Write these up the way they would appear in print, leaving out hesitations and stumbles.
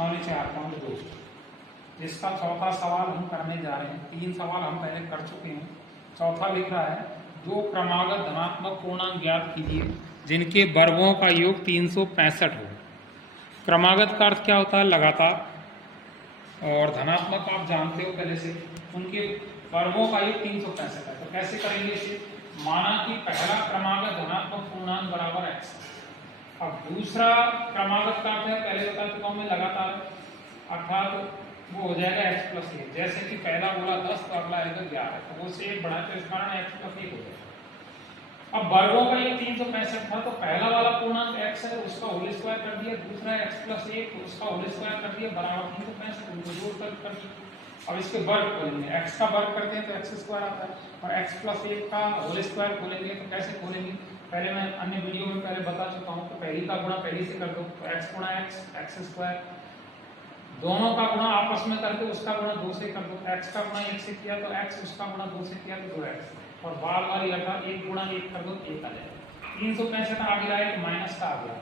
4.2। जिसका चौथा सवाल हम करने जा रहे हैं। 3 सवाल हम पहले कर चुके हैं। चौथा लिख रहा है दो क्रमागत धनात्मक पूर्णांक ज्ञात कीजिए जिनके वर्गों का योग 365 हो। क्रमागत का अर्थ क्या होता है? लगातार। और धनात्मक आप जानते हो पहले से, उनके वर्गों का योग 365 है। तो कैसे करेंगे इसे? माना कि पहला क्रमागत धनात्मक पूर्णांक बराबर x। अब दूसरा क्रमागत का अर्थ है, पहले बता चुका हूं मैं, लगातार, अर्थात वो हो जाएगा x प्लस 1। जैसे कि पहला बोला 10 तो अगला आएगा 11, तो वो से 1 बढ़ा तो इस कारण x प्लस 1 हो जाएगा। अब वर्गों का ये 365 था, तो पहला वाला पूर्णांक x है उसका होल स्क्वायर कर दिया, दूसरा x प्लस 1 तो उसका होल स्क्वायर कर दिया, बराबर 365, उनको जोड़ कर दिया। अब इसके वर्ग खोलेंगे, x का वर्ग करते हैं तो x स्क्वायर आता है, और x प्लस 1 का होल स्क्वायर खोलेंगे तो कैसे खोलेंगे? पहले मैं अन्य वीडियो में पहले बता चुका हूँ, तो पहली का गुणा पहली से कर दो, तो x गुणा x स्क्वायर, दोनों का गुणा आपस में करके उसका गुणा 2 से कर दो। x का गुणा 1 से किया तो x, उसका गुणा 2 से किया तो 2x, और बार बार ये था 1 गुणा 1 कर दो 1 आ जाएगा। 365 आ गया है, माइनस का आ गया।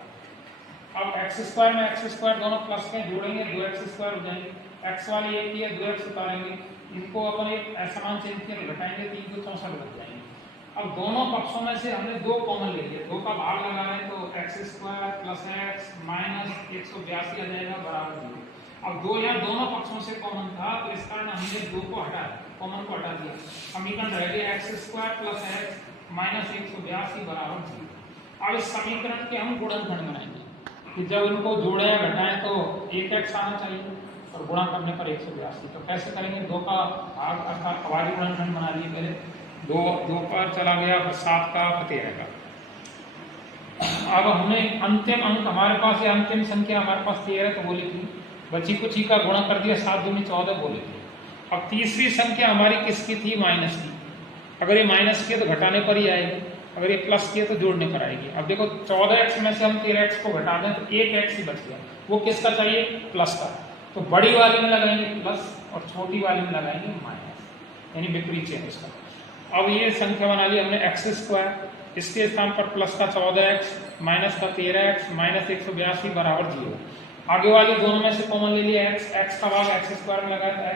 अब x स्क्वायर में x स्क्वायर दोनों प्लस में जोड़ेंगे, 2x स्क्वायर हो जाएंगे। x वाली 1 की है, 2x उतारेंगे, इनको अपन एक असमान चिन्ह के घटाएंगे, 364 बच जाएंगे। अब दोनों पक्षों में से हमने 2 कॉमन ले लिए, 2 का भाग लगा रहे हैं तो x square plus x minus 182 आ जाएगा बराबर 0। अब 2 यहाँ दोनों पक्षों से कॉमन था, तो इस कारण हमने 2 को हटा दिया, कॉमन को हटा दिया। समीकरण रह गया x square plus x minus 182 बराबर 0। अब इस समीकरण के हम गुणनखंड बनाएंगे कि जब इनको जोड़े या घटाएं तो 1x आना चाहिए, और गुणा करने पर 182। तो कैसे करेंगे? 2 का भाग अर्थात अभाज्य गुणनखंड बना लिए पहले, 2 पर चला गया, 7 का 13 का। अब हमने अंतिम अंक हमारे पास है, अंतिम संख्या हमारे पास 13 तो वो लिखी, बची कुची का गुणा कर दिया, 7 दूनी 14 बोले थे। अब तीसरी संख्या हमारी किसकी थी? माइनस की। अगर ये माइनस की है तो घटाने पर ही आएगी, अगर ये प्लस की है तो जोड़ने पर आएगी। अब देखो 14x में से हम 13x को घटा दें तो 1x ही बच गया, वो किसका चाहिए? प्लस का। तो बड़ी वाली में लगाएंगे प्लस और छोटी वाली में लगाएंगे माइनस, यानी विपरीत चिन्ह इसका। अब ये संख्या बना ली हमने x स्क्वायर, इसके स्थान पर प्लस का 14x माइनस का 13x माइनस 182 बराबर 0। आगे वाली दोनों में से कॉमन ले लिया x का भाग x स्क्वायर में लगाया था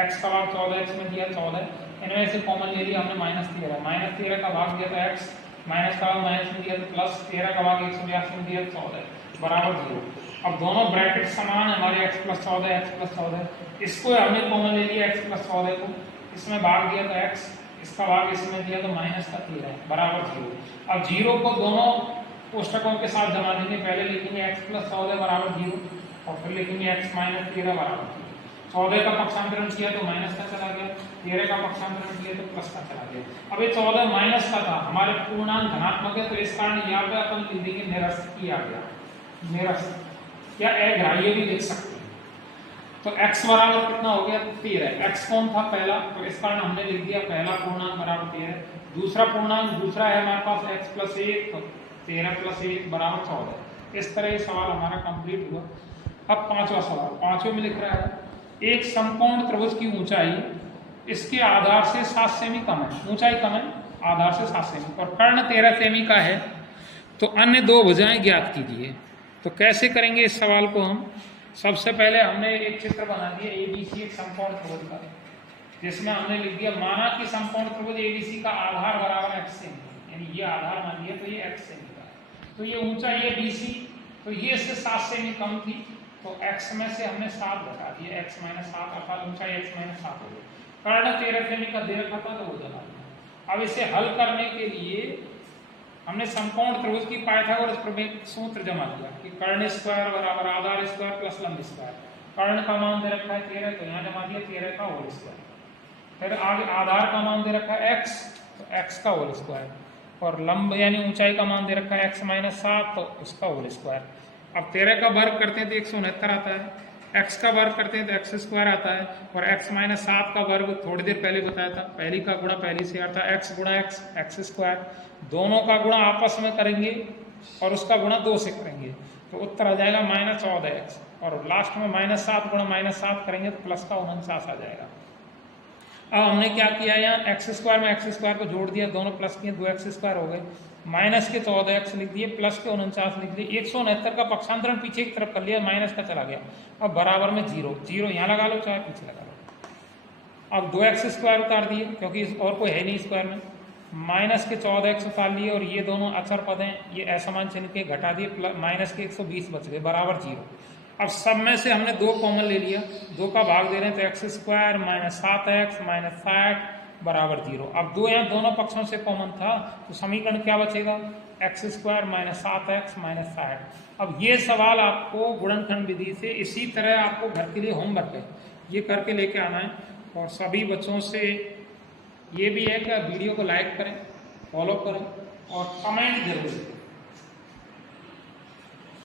x का भाग 14x में दिया 14, इनमें से कॉमन ले लिया हमने माइनस 13 का भाग दिया था x, माइनस का भाग माइनस में दिया तो प्लस, 13 का भाग 182 में दिया 14 बराबर 0। अब दोनों ब्रैकेट समान है हमारे x प्लस 14, इसको हमने कॉमन ले लिया x प्लस 14 को, इसमें भाग दिया था x, इसका भाग इसमें दिया तो माइनस का 13 बराबर 0। अब 0 को दोनों कोष्टकों के साथ जमा देंगे, पहले लिखेंगे x प्लस 14 बराबर 0 और फिर लिखेंगे x माइनस 13 बराबर 0। 14 का पक्षांतरण किया तो माइनस का चला गया, 13 का पक्षांतरण किया तो प्लस का चला गया। अब ये 14 माइनस का था, हमारे पूर्णांक धनात्मक है, तो इस कारण यहाँ पे अपन लिख देंगे निरस्त किया गया, निरस्त या अग्राह्य भी लिख सकते हैं। तो x बराबर कितना हो गया? 13। x कौन था? पहला, तो इस कारण हमने लिख दिया पहला पूर्णांक बराबर 13। दूसरा पूर्णांक दूसरा है हमारे पास x प्लस 1, तो 13 प्लस 1 बराबर 14। इस तरह ये सवाल हमारा कंप्लीट हुआ। अब पांचवा सवाल, पांचवें में लिख रहा है एक समकोण त्रिभुज की ऊंचाई इसके आधार से 7 सेमी कम है, ऊंचाई कम है आधार से 7 सेमी, और कर्ण 13 सेमी का है, तो अन्य 2 भुजाएं ज्ञात कीजिए। तो कैसे करेंगे इस सवाल को हम? सबसे पहले हमने एक चित्र बना दिया ABC, एक समकोण त्रिभुज का, जिसमें हमने लिख दिया माना कि समकोण त्रिभुज ABC का आधार बराबर x सेमी, यानी ये आधार मान लिया तो ये x सेमी का, तो ये ऊंचाई है BC, तो ये इससे 7 सेमी कम थी, तो x में से हमने 7 घटा दिया, x माइनस 7 अर्थात ऊंचाई x माइनस 7 हो गई। कर्ण 13 सेमी का दे रखा था तो वो जला दिया। अब इसे हल करने के लिए हमने समकोण त्रिभुज की पाइथागोरस प्रमेय सूत्र जमा दिया कि कर्ण स्क्वायर बराबर आधार स्क्वायर प्लस लंब स्क्वायर। कर्ण का मान दे रखा है 13, तो यहाँ जमा दिया 13 का होल स्क्वायर। फिर आगे आधार का मान दे रखा है x, तो x का होल स्क्वायर, और लंब यानी ऊंचाई का मान दे रखा है x माइनस 7, तो उसका होल स्क्वायर। अब 13 का वर्ग करते हैं तो 169 आता है, x का वर्ग करते हैं तो x स्क्वायर आता है, और x माइनस 7 का वर्ग थोड़ी देर पहले बताया था, पहली का गुणा पहली से आता है x गुणा x स्क्वायर, दोनों का गुणा आपस में करेंगे और उसका गुणा 2 से करेंगे, तो उत्तर आ जाएगा माइनस 14x, और लास्ट में माइनस 7 गुणा माइनस 7 करेंगे तो प्लस का 49 आ जाएगा। अब हमने क्या किया, यहाँ x स्क्वायर में x स्क्वायर को जोड़ दिया, दोनों प्लस किए, 2x स्क्वायर हो गए, माइनस के 14x लिख दिए, प्लस के 49 लिख दिए, 169 का पक्षांतरण पीछे की तरफ कर लिया, माइनस का चला गया। अब बराबर में 0, 0 यहाँ लगा लो चाहे पीछे लगा लो। अब 2x स्क्वायर उतार दिए क्योंकि और कोई है नहीं स्क्वायर में, माइनस के 14x उतार लिए और ये दोनों अचर पद हैं, ये असमान चिन्ह के घटा दिए, माइनस के 120 बच गए, बराबर 0। अब सब में से हमने 2 कॉमन ले लिया, 2 का भाग दे रहे हैं तो x square minus 7x minus 60 बराबर 0। अब 2 यहाँ दोनों पक्षों से कॉमन था तो समीकरण क्या बचेगा, x square minus 7x minus 60। अब ये सवाल आपको गुणनखंड विधि से इसी तरह आपको घर के लिए होमवर्क है, ये करके लेके आना है। और सभी बच्चों से ये भी है कि वीडियो को लाइक करें, फॉलो करें और कमेंट जरूर करें।